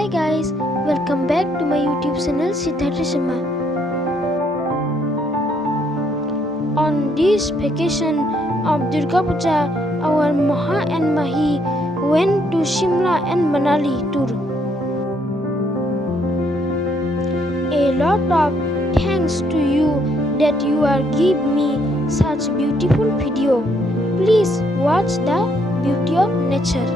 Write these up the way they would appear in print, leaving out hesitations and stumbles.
Hi guys, welcome back to my YouTube channel Shimla. On this vacation of Durga Puja, our Maha and Mahi went to Shimla and Manali tour. A lot of thanks to you that you are give me such beautiful video. Please watch the beauty of nature.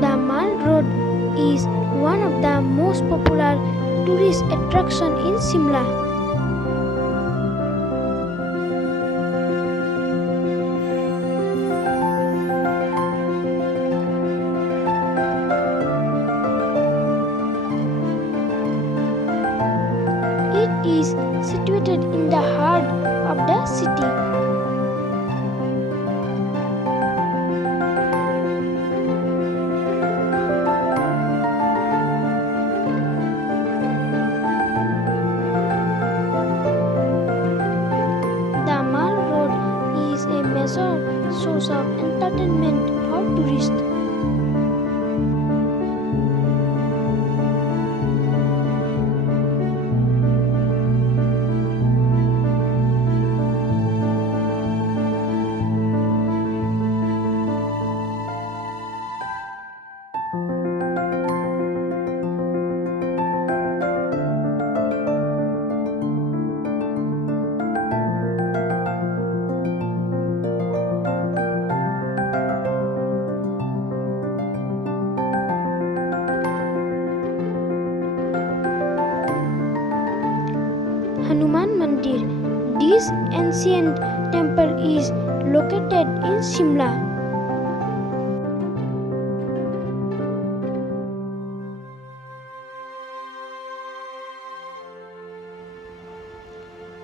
The Mall Road is one of the most popular tourist attractions in Shimla. It is situated in the heart of the city. The Mall Road is a major source of entertainment for tourists. Hanuman Mandir. This ancient temple is located in Shimla.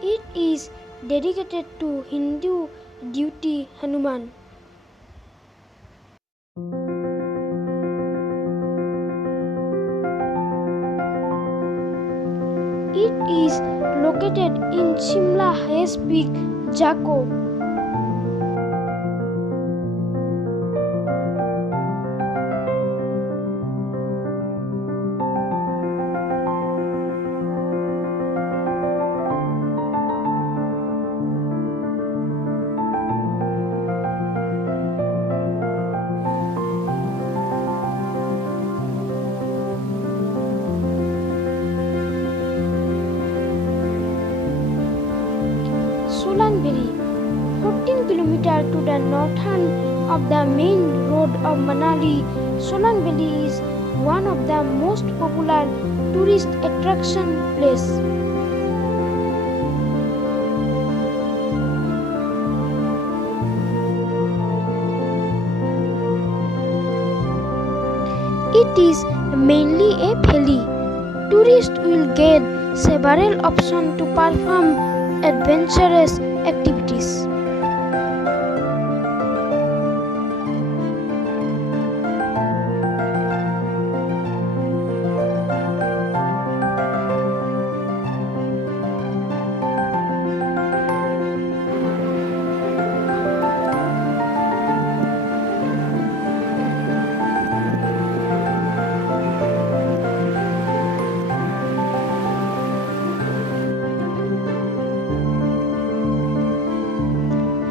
It is dedicated to Hindu deity Hanuman. It is located in Shimla highest peak, Jako. Solangberi, 14 km to the northern of the main road of Manali. Solangberi is one of the most popular tourist attraction place. It is mainly a valley. Tourists will get several options to perform adventurous activities.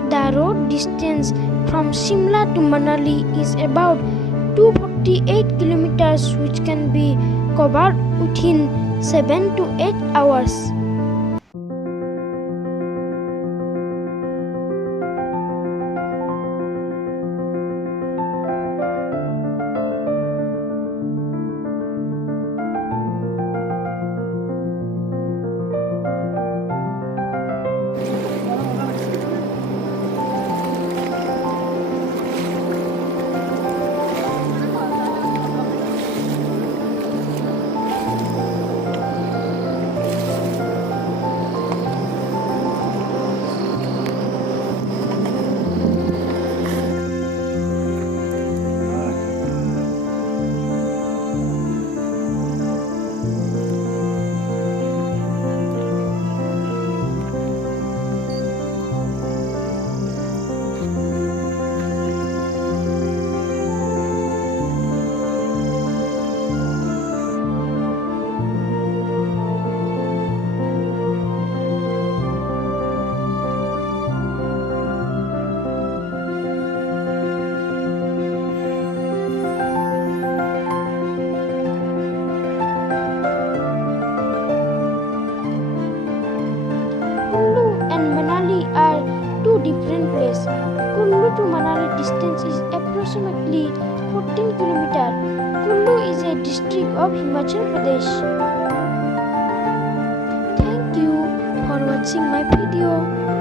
The road distance from Shimla to Manali is about 248 kilometers, which can be covered within 7 to 8 hours. to Manali distance is approximately 14 km. Kullu is a district of Himachal Pradesh. Thank you for watching my video.